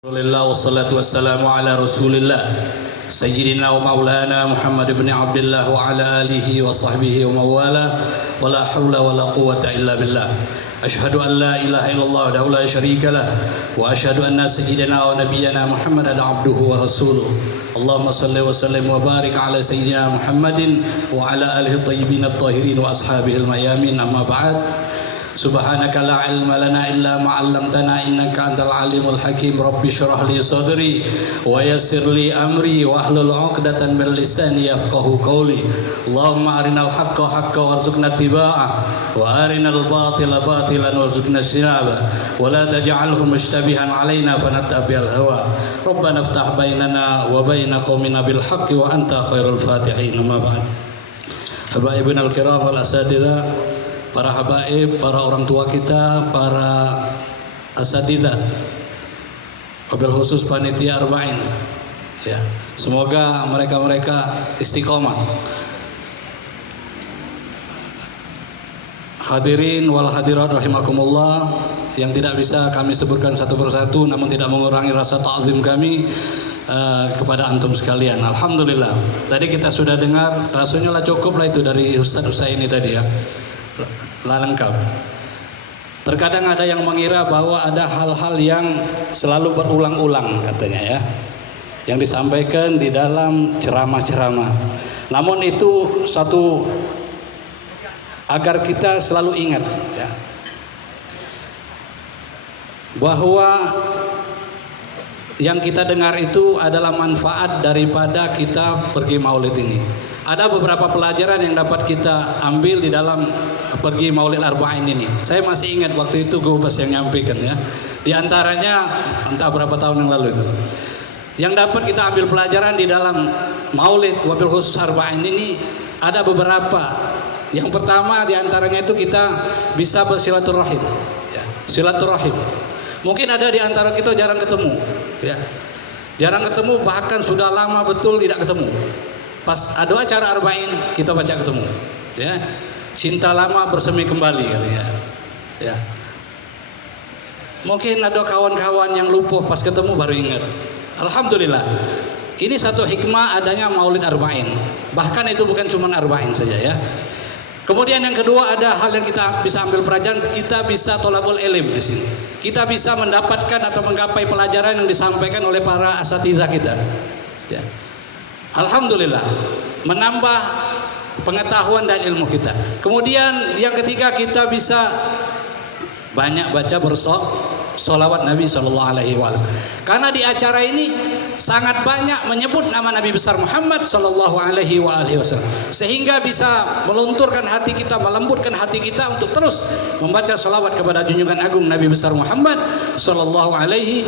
Alhamdulillah wassalatu wassalamu ala rasulillah Sayyidina wa maulana Muhammad ibn Abdullah wa ala alihi wa sahbihi wa mawala wa la hawla wa la quwwata illa billah. Ashhadu an la ilaha illallah wa la sharika lah wa ashhadu anna sayyidina wa nabiyyana Muhammadan abduhu wa rasuluh. Allahumma salli wa sallim wa barik ala sayyidina Muhammadin wa ala alihi tayyibin at-tahirin wa ashabihi al-mayamin, amma ba'd. Subhanaka la ilma lana illa ma 'allamtana innaka antal alimul hakim. Rabbi shrah li sadri wa yassir li amri wa hlul 'uqdatan min lisani yafqahu qawli. Allahumma arinal haqqa haqqan warzuqna ittiba'ah wa arinal batila batilan warzuqna ijtinaba wa la taj'alhu mushtabihan 'alaina fanattabi'al hawa. Rabbana iftah bainana wa baina qaumina bil haqqi wa anta khairul fatihin. Amma ba'd. Habaibunal kiram wal asatidzah, para habaib, para orang tua kita, para asatidzah, wabil khusus panitia arba'in, ya, semoga mereka istiqomah. Hadirin wal hadirat rahimakumullah, yang tidak bisa kami sebutkan satu persatu, namun tidak mengurangi rasa ta'zim kami kepada antum sekalian. Alhamdulillah, tadi kita sudah dengar, rasanya lah cukup lah itu dari ustaz-ustaz ini tadi, ya, lah lengkap. Terkadang ada yang mengira bahwa ada hal-hal yang selalu berulang-ulang katanya, ya, yang disampaikan di dalam ceramah-ceramah. Namun itu satu agar kita selalu ingat, ya, bahwa yang kita dengar itu adalah manfaat daripada kita pergi maulid ini. Ada beberapa pelajaran yang dapat kita ambil di dalam pergi maulid arba'in ini. Saya masih ingat waktu itu Gubas yang nyampaikan, ya. Di antaranya entah berapa tahun yang lalu itu. Yang dapat kita ambil pelajaran di dalam maulid wabil khusus arba'in ini ada beberapa. Yang pertama di antaranya itu kita bisa bersilaturahim, ya, silaturahim. Mungkin ada di antara kita jarang ketemu, ya. Jarang ketemu, bahkan sudah lama betul tidak ketemu. Pas ada acara arba'in kita baca ketemu, ya. Cinta lama bersemi kembali katanya, ya. Mungkin ada kawan-kawan yang lupa, pas ketemu baru ingat. Alhamdulillah, ini satu hikmah adanya maulid arba'in. Bahkan itu bukan cuma arba'in saja, ya. Kemudian yang kedua, ada hal yang kita bisa ambil pelajaran, kita bisa tolabul ilm di sini. Kita bisa mendapatkan atau menggapai pelajaran yang disampaikan oleh para asatidzah kita, ya. Alhamdulillah, menambah pengetahuan dan ilmu kita. Kemudian yang ketiga, kita bisa banyak baca bersolawat Nabi Sallallahu Alaihi Wasallam. Karena di acara ini sangat banyak menyebut nama Nabi besar Muhammad Sallallahu Alaihi Wasallam, sehingga bisa melunturkan hati kita, melembutkan hati kita untuk terus membaca salawat kepada junjungan agung Nabi besar Muhammad Sallallahu Alaihi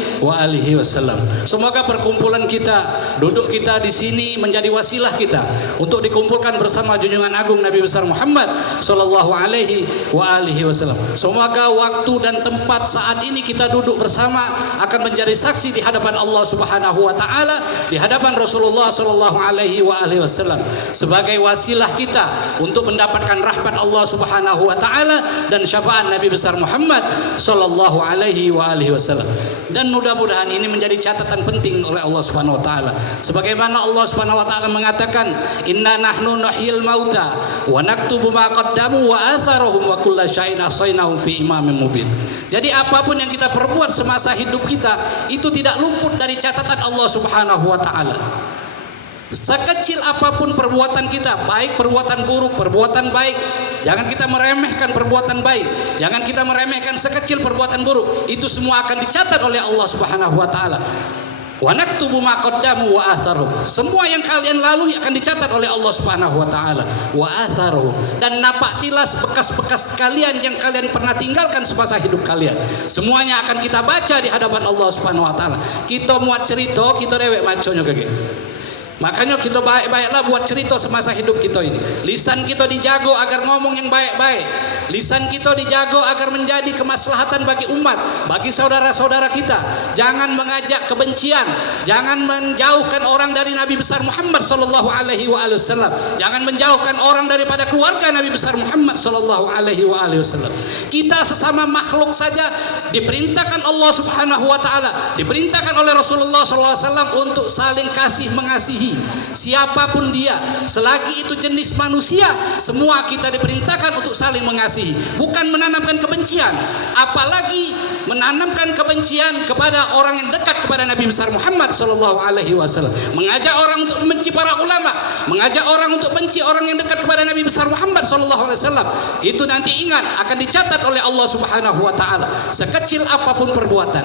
Wasallam. Semoga perkumpulan kita, duduk kita di sini menjadi wasilah kita untuk dikumpulkan bersama junjungan agung Nabi besar Muhammad Sallallahu Alaihi Wasallam. Semoga waktu dan tempat saat ini kita duduk bersama akan menjadi saksi di hadapan Allah Subhanahu wa Ta'ala, di hadapan Rasulullah Sallallahu Alaihi Wasallam, sebagai wasilah kita untuk mendapatkan rahmat Allah Subhanahu wa Ta'ala dan syafaat Nabi besar Muhammad Sallallahu Alaihi Wasallam. Dan mudah-mudahan ini menjadi catatan penting oleh Allah Subhanahu wa Ta'ala, sebagaimana Allah Subhanahu wa Ta'ala mengatakan, inna nahnu nuhyil mauta wa naktubu ma qaddamu wa atharuhum wa kulla syai'in ahsainahu fi imamin mubin. Jadi apapun yang kita perbuat semasa hidup kita itu tidak luput dari catatan Allah Subhanahu wa Ta'ala. Sekecil apapun perbuatan kita, baik perbuatan buruk, perbuatan baik, jangan kita meremehkan perbuatan baik, jangan kita meremehkan sekecil perbuatan buruk. Itu semua akan dicatat oleh Allah Subhanahu wa Ta'ala. Wa naktubu ma qaddamu wa atharuhum. Semua yang kalian lalui akan dicatat oleh Allah Subhanahu wa Ta'ala. Wa atharuhum. Dan napak tilas bekas-bekas kalian yang kalian pernah tinggalkan semasa hidup kalian, semuanya akan kita baca di hadapan Allah Subhanahu wa Ta'ala. Kita muat cerita, kita rewek maconya kayak. Makanya kita baik-baiklah buat cerita semasa hidup kita ini. Lisan kita dijago agar ngomong yang baik-baik. Lisan kita dijago agar menjadi kemaslahatan bagi umat, bagi saudara-saudara kita. Jangan mengajak kebencian, jangan menjauhkan orang dari Nabi besar Muhammad sallallahu alaihi wasallam. Jangan menjauhkan orang daripada keluarga Nabi besar Muhammad sallallahu alaihi wasallam. Kita sesama makhluk saja diperintahkan Allah Subhanahu wa taala, diperintahkan oleh Rasulullah sallallahu alaihi wasallam untuk saling kasih mengasihi. Siapapun dia, selagi itu jenis manusia, semua kita diperintahkan untuk saling mengasihi, bukan menanamkan kebencian, apalagi menanamkan kebencian kepada orang yang dekat kepada Nabi besar Muhammad sallallahu alaihi wasallam. Mengajak orang untuk membenci para ulama, mengajak orang untuk benci orang yang dekat kepada Nabi besar Muhammad sallallahu alaihi wasallam, itu nanti ingat akan dicatat oleh Allah Subhanahu wa taala. Sekecil apapun perbuatan,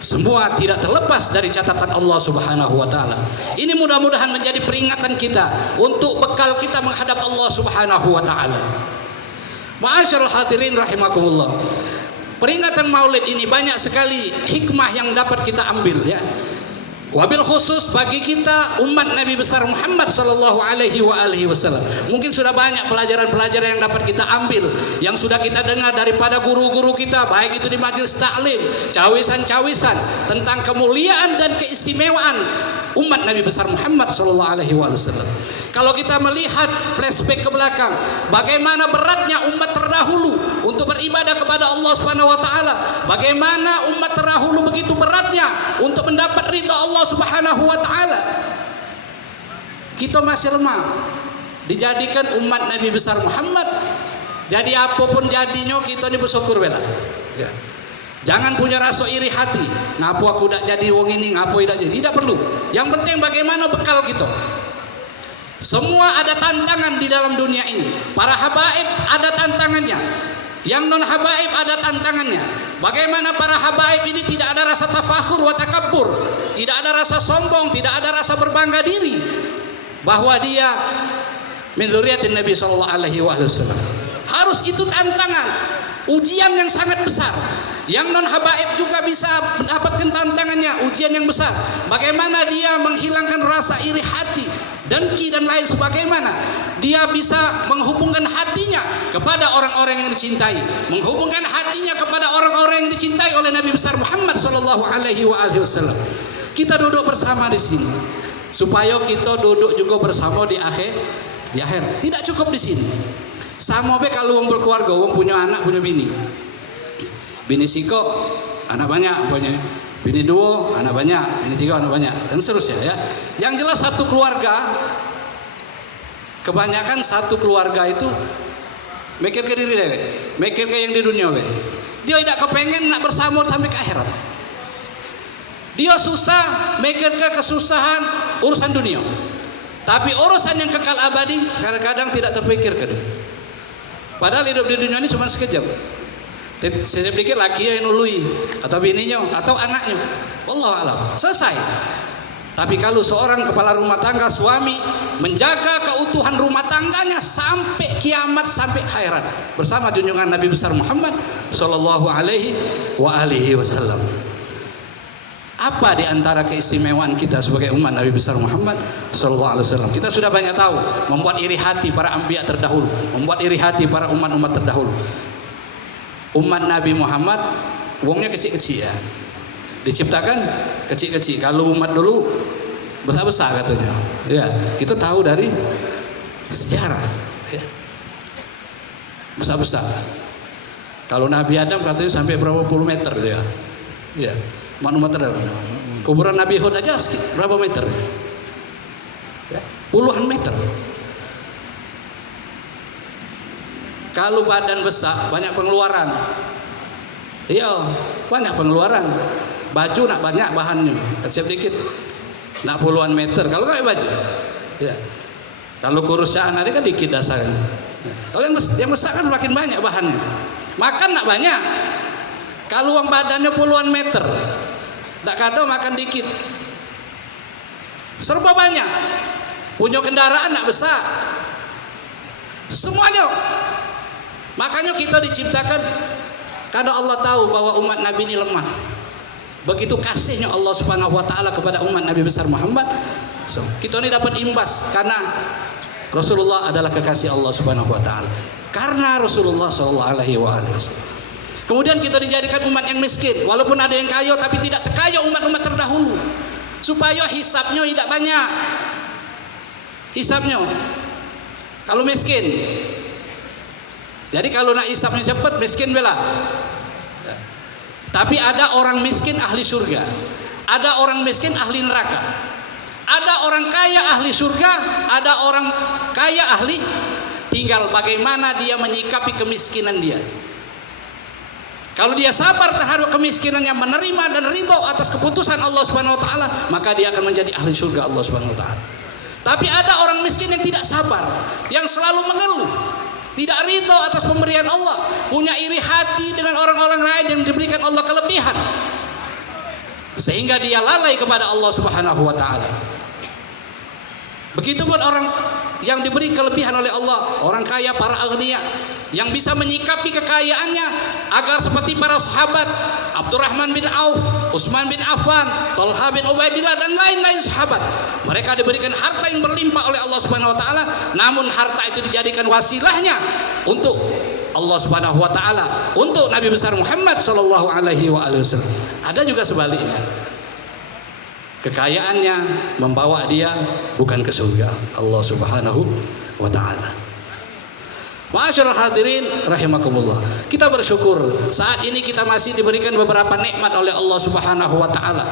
semua tidak terlepas dari catatan Allah Subhanahu wa taala. Ini mudah-mudahan menjadi peringatan kita untuk bekal kita menghadap Allah Subhanahu wa taala. Ma'asyiral hadirin rahimakumullah. Peringatan Maulid ini banyak sekali hikmah yang dapat kita ambil, ya. Wabil khusus bagi kita umat Nabi besar Muhammad sallallahu alaihi wasallam. Mungkin sudah banyak pelajaran-pelajaran yang dapat kita ambil, yang sudah kita dengar daripada guru-guru kita, baik itu di majelis taklim, cawisan-cawisan tentang kemuliaan dan keistimewaan umat Nabi besar Muhammad sallallahu alaihi wasallam. Kalau kita melihat flashback ke belakang, bagaimana beratnya umat terdahulu untuk beribadah kepada Allah Subhanahu wa taala, bagaimana umat terdahulu begitu beratnya untuk mendapat ridha Allah Subhanahu wa taala. Kita masih lemah. Dijadikan umat Nabi besar Muhammad, jadi apapun jadinya kita ini bersyukur bela. Ya. Jangan punya rasa iri hati. Ngapu aku tidak jadi wong ini, ngapu tidak jadi. Tidak perlu. Yang penting bagaimana bekal kita. Semua ada tantangan di dalam dunia ini. Para habaib ada tantangannya. Yang non habaib ada tantangannya. Bagaimana para habaib ini tidak ada rasa tafakhur wa takabbur, tidak ada rasa sombong, tidak ada rasa berbangga diri bahwa dia min dzurriyyatin Nabi sallallahu alaihi wasallam. Harus itu tantangan, ujian yang sangat besar. Yang non habaib juga bisa mendapatkan tantangannya, ujian yang besar. Bagaimana dia menghilangkan rasa iri hati, dengki dan lain sebagaimana. Dia bisa menghubungkan hatinya kepada orang-orang yang dicintai, menghubungkan hatinya kepada orang-orang yang dicintai oleh Nabi besar Muhammad sallallahu alaihi wasallam. Kita duduk bersama di sini supaya kita duduk juga bersama di akhir. Tidak cukup di sini. Sama be kalau wong berkeluarga, wong punya anak, punya bini. Bini siko anak banyak, punya bini dua anak banyak, bini tiga anak banyak, dan seterusnya, ya. Yang jelas satu keluarga, kebanyakan satu keluarga itu mikir ke diri deh, mikir ke yang di dunia deh. Dia tidak kepengen nak bersama sampai ke akhirat. Dia susah mikir ke kesusahan urusan dunia, tapi urusan yang kekal abadi kadang-kadang tidak terpikirkan. Padahal hidup di dunia ini cuma sekejap. Saya pikir laki yang nului, atau bininya, atau anaknya, wallahu a'lam, selesai. Tapi kalau seorang kepala rumah tangga, suami, menjaga keutuhan rumah tangganya sampai kiamat, sampai akhirat bersama junjungan Nabi besar Muhammad sallallahu alaihi wasallam. Apa di antara keistimewaan kita sebagai umat Nabi besar Muhammad sallallahu alaihi wasallam? Kita sudah banyak tahu, membuat iri hati para anbiya terdahulu, membuat iri hati para umat-umat terdahulu. Umat Nabi Muhammad wongnya kecil-kecil, ya. Diciptakan kecil-kecil. Kalau umat dulu besar-besar katanya. Ya, kita tahu dari sejarah, ya. Besar-besar. Kalau Nabi Adam katanya sampai berapa puluh meter, ya. Ya, umat terdahulu. Kuburan Nabi Hud aja berapa meter? Ya, puluhan meter. Kalau badan besar, banyak pengeluaran. Iya, banyak pengeluaran. Baju nak banyak bahannya, sedikit, nak puluhan meter. Kalau kayak baju, ya. Kalau kurus anak ini kan dikit dasarnya. Kalau yang besar kan semakin banyak bahannya. Makan nak banyak. Kalau uang badannya puluhan meter, tak kadang makan dikit. Serba banyak. Punya kendaraan nak besar. Semuanya. Makanya kita diciptakan karena Allah tahu bahwa umat Nabi ini lemah. Begitu kasihnya Allah Subhanahu wa taala kepada umat Nabi besar Muhammad So, kita ini dapat imbas karena Rasulullah adalah kekasih Allah Subhanahu wa taala. Karena Rasulullah sallallahu alaihi wasallam. Kemudian kita dijadikan umat yang miskin, walaupun ada yang kaya tapi tidak sekaya umat-umat terdahulu. Supaya hisabnya tidak banyak. Hisabnya kalau miskin. Jadi kalau nak hisabnya cepat, miskin bela. Tapi ada orang miskin ahli surga, ada orang miskin ahli neraka, ada orang kaya ahli surga, ada orang kaya ahli. Tinggal bagaimana dia menyikapi kemiskinan dia. Kalau dia sabar terhadap kemiskinannya, menerima dan ridho atas keputusan Allah Subhanahu wa taala, maka dia akan menjadi ahli surga Allah Subhanahu wa taala. Tapi ada orang miskin yang tidak sabar, yang selalu mengeluh, tidak ridho atas pemberian Allah, punya iri hati dengan orang-orang lain yang diberikan Allah kelebihan, sehingga dia lalai kepada Allah Subhanahu wa taala. Begitu pun orang yang diberi kelebihan oleh Allah, orang kaya, para agniya, yang bisa menyikapi kekayaannya agar seperti para sahabat Abdurrahman bin Auf, Utsman bin Affan, Thalha bin Ubaidillah dan lain-lain sahabat. Mereka diberikan harta yang berlimpah oleh Allah Subhanahu wa taala, namun harta itu dijadikan wasilahnya untuk Allah Subhanahu wa taala, untuk Nabi besar Muhammad sallallahu alaihi wasallam. Ada juga sebaliknya. Kekayaannya membawa dia bukan ke surga Allah Subhanahu wa taala. Ma'asyiral hadirin rahimakumullah. Kita bersyukur saat ini kita masih diberikan beberapa nikmat oleh Allah Subhanahu wa taala.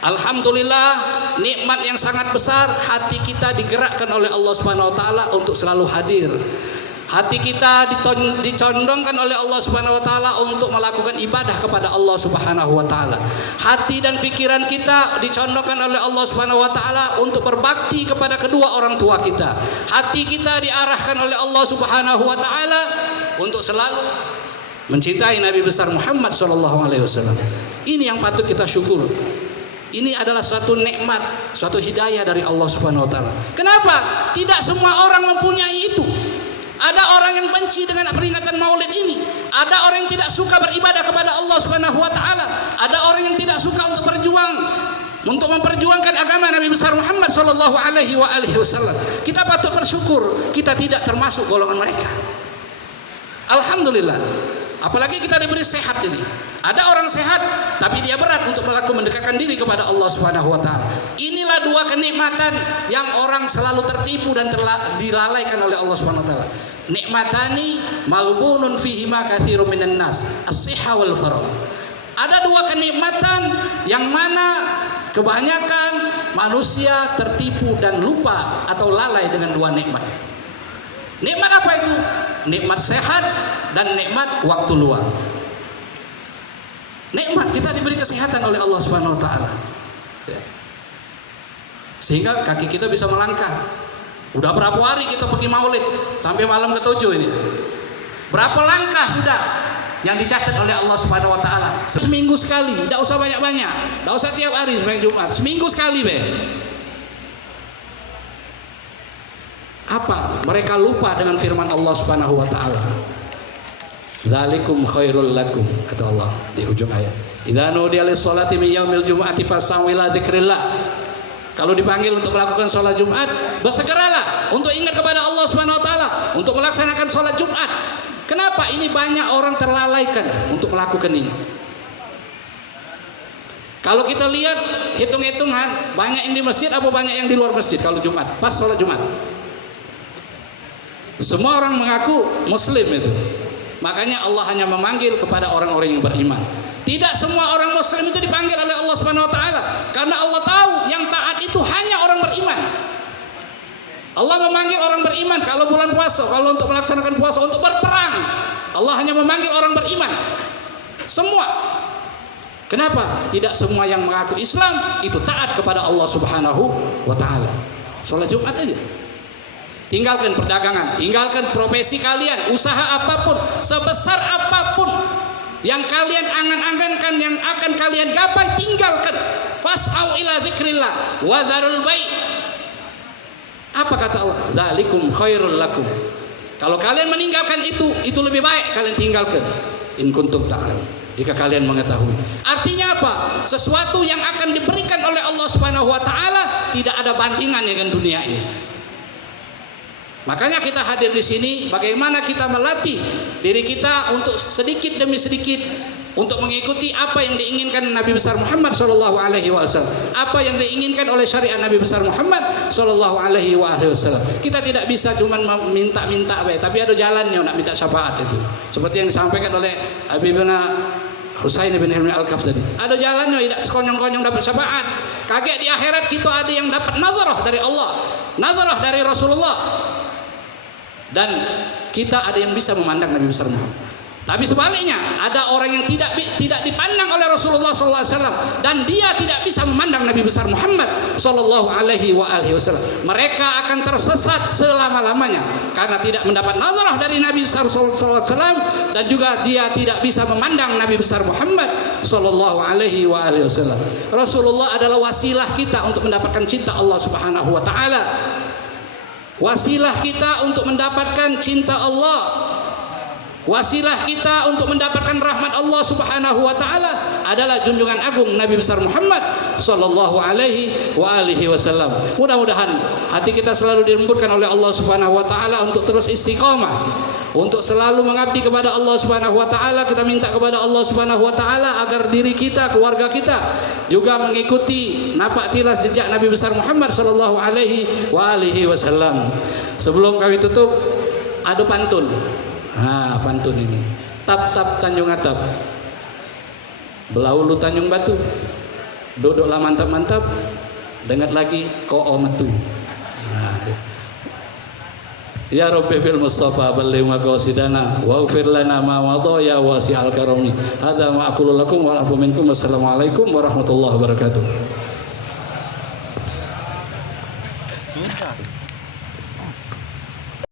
Alhamdulillah, nikmat yang sangat besar, hati kita digerakkan oleh Allah Subhanahu wa taala untuk selalu hadir. Hati kita dicondongkan oleh Allah Subhanahu wa taala untuk melakukan ibadah kepada Allah Subhanahu wa taala. Hati dan pikiran kita dicondongkan oleh Allah Subhanahu wa taala untuk berbakti kepada kedua orang tua kita. Hati kita diarahkan oleh Allah Subhanahu wa taala untuk selalu mencintai Nabi besar Muhammad sallallahu alaihi wasallam. Ini yang patut kita syukur. Ini adalah suatu nikmat, suatu hidayah dari Allah Subhanahu wa taala. Kenapa? Tidak semua orang mempunyai itu. Ada orang yang benci dengan peringatan Maulid ini. Ada orang yang tidak suka beribadah kepada Allah Subhanahu wa taala. Ada orang yang tidak suka untuk berjuang, untuk memperjuangkan agama Nabi besar Muhammad sallallahu alaihi wasallam. Kita patut bersyukur kita tidak termasuk golongan mereka. Alhamdulillah. Apalagi kita diberi sehat ini. Ada orang sehat tapi dia berat untuk mendekatkan diri kepada Allah Subhanahu wa taala. Inilah dua kenikmatan yang orang selalu tertipu dan dilalaikan oleh Allah Subhanahu wa taala. Nikmatani maghbunun fihi ma katsirun minan nas, as-sihha wal faragh. Ada dua kenikmatan yang mana kebanyakan manusia tertipu dan lupa atau lalai dengan dua nikmat. Nikmat apa itu? Nikmat sehat dan nikmat waktu luang. Nikmat kita diberi kesehatan oleh Allah Subhanahu wa taala. Sehingga kaki kita bisa melangkah. Udah berapa hari kita pergi maulid sampai malam ke-7 ini. Berapa langkah sudah yang dicatat oleh Allah Subhanahu wa taala? Seminggu sekali, tidak usah banyak-banyak. Tidak usah tiap hari sepanjang Jumat. Seminggu sekali, be. Apa? Mereka lupa dengan firman Allah Subhanahu wa taala. Dzalikum khairul lakum, kata Allah di ujung ayat. Idza nudiya lis-sholati min yaumil jumu'ati fas'au ila dzikrillah. Kalau dipanggil untuk melakukan sholat Jumat, bersegeralah untuk ingat kepada Allah Subhanahu wa taala, untuk melaksanakan sholat Jumat. Kenapa? Ini banyak orang terlalaikan untuk melakukan ini. Kalau kita lihat hitung-hitungan, banyak yang di masjid apa banyak yang di luar masjid kalau Jumat, pas sholat Jumat. Semua orang mengaku muslim itu. Makanya Allah hanya memanggil kepada orang-orang yang beriman. Tidak semua orang muslim itu dipanggil oleh Allah Subhanahu wa taala, karena Allah tahu yang taat itu hanya orang beriman. Allah memanggil orang beriman kalau bulan puasa, kalau untuk melaksanakan puasa, untuk berperang. Allah hanya memanggil orang beriman. Semua. Kenapa? Tidak semua yang mengaku Islam itu taat kepada Allah Subhanahu wa taala. Salat Jumat aja. Tinggalkan perdagangan, tinggalkan profesi kalian, usaha apapun, sebesar apapun yang kalian angan-angankan, yang akan kalian gapai, tinggalkan. Fas'au ila dzikrillah wa dzarul bai'. Apa kata Allah? Dzalikum khairul lakum. Kalau kalian meninggalkan itu lebih baik kalian tinggalkan. In kuntum ta'lamun. jika kalian mengetahui. Artinya apa? Sesuatu yang akan diberikan oleh Allah Subhanahu wa taala tidak ada bandingannya dengan dunia ini. Makanya kita hadir di sini, bagaimana kita melatih diri kita untuk sedikit demi sedikit untuk mengikuti apa yang diinginkan Nabi besar Muhammad sallallahu alaihi wasallam, apa yang diinginkan oleh syariat Nabi besar Muhammad sallallahu alaihi wasallam. Kita tidak bisa cuma minta-minta tapi ada jalannya nak minta syafaat itu. Seperti yang disampaikan oleh Habibuna Husain bin Hilmi Al-Kaf tadi. Ada jalannya, tidak sekonyong-konyong dapat syafaat. Kaget di akhirat kita ada yang dapat nazarah dari Allah, nazarah dari Rasulullah. Dan kita ada yang bisa memandang Nabi besar Muhammad. Tapi sebaliknya, ada orang yang tidak dipandang oleh Rasulullah SAW dan dia tidak bisa memandang Nabi besar Muhammad SAW. Mereka akan tersesat selama-lamanya karena tidak mendapat nazarah dari Nabi besar SAW dan juga dia tidak bisa memandang Nabi besar Muhammad SAW. Rasulullah adalah wasilah kita untuk mendapatkan cinta Allah Subhanahu Wa Taala. Wasilah kita untuk mendapatkan cinta Allah. Wasilah kita untuk mendapatkan rahmat Allah Subhanahu wa taala adalah junjungan agung Nabi besar Muhammad sallallahu alaihi wasallam. Mudah-mudahan hati kita selalu dilembutkan oleh Allah Subhanahu wa taala untuk terus istiqamah, untuk selalu mengabdi kepada Allah Subhanahu wa taala. Kita minta kepada Allah Subhanahu wa taala agar diri kita, keluarga kita juga mengikuti napak tilas jejak Nabi besar Muhammad sallallahu alaihi wasallam. Sebelum kami tutup, ada pantun. Nah, pantun ini. Tap-tap Tanjung Atap, Belaulu Tanjung Batu, duduklah mantap-mantap, dengar lagi ko'o metu. Nah, ya Rabbi bil Mustafa balligh maqasidana waghfir lana ma madha ya wasi'al karami. Hadza ma aqulu lakum wa afu minkum. Wassalamualaikum warahmatullahi wabarakatuh.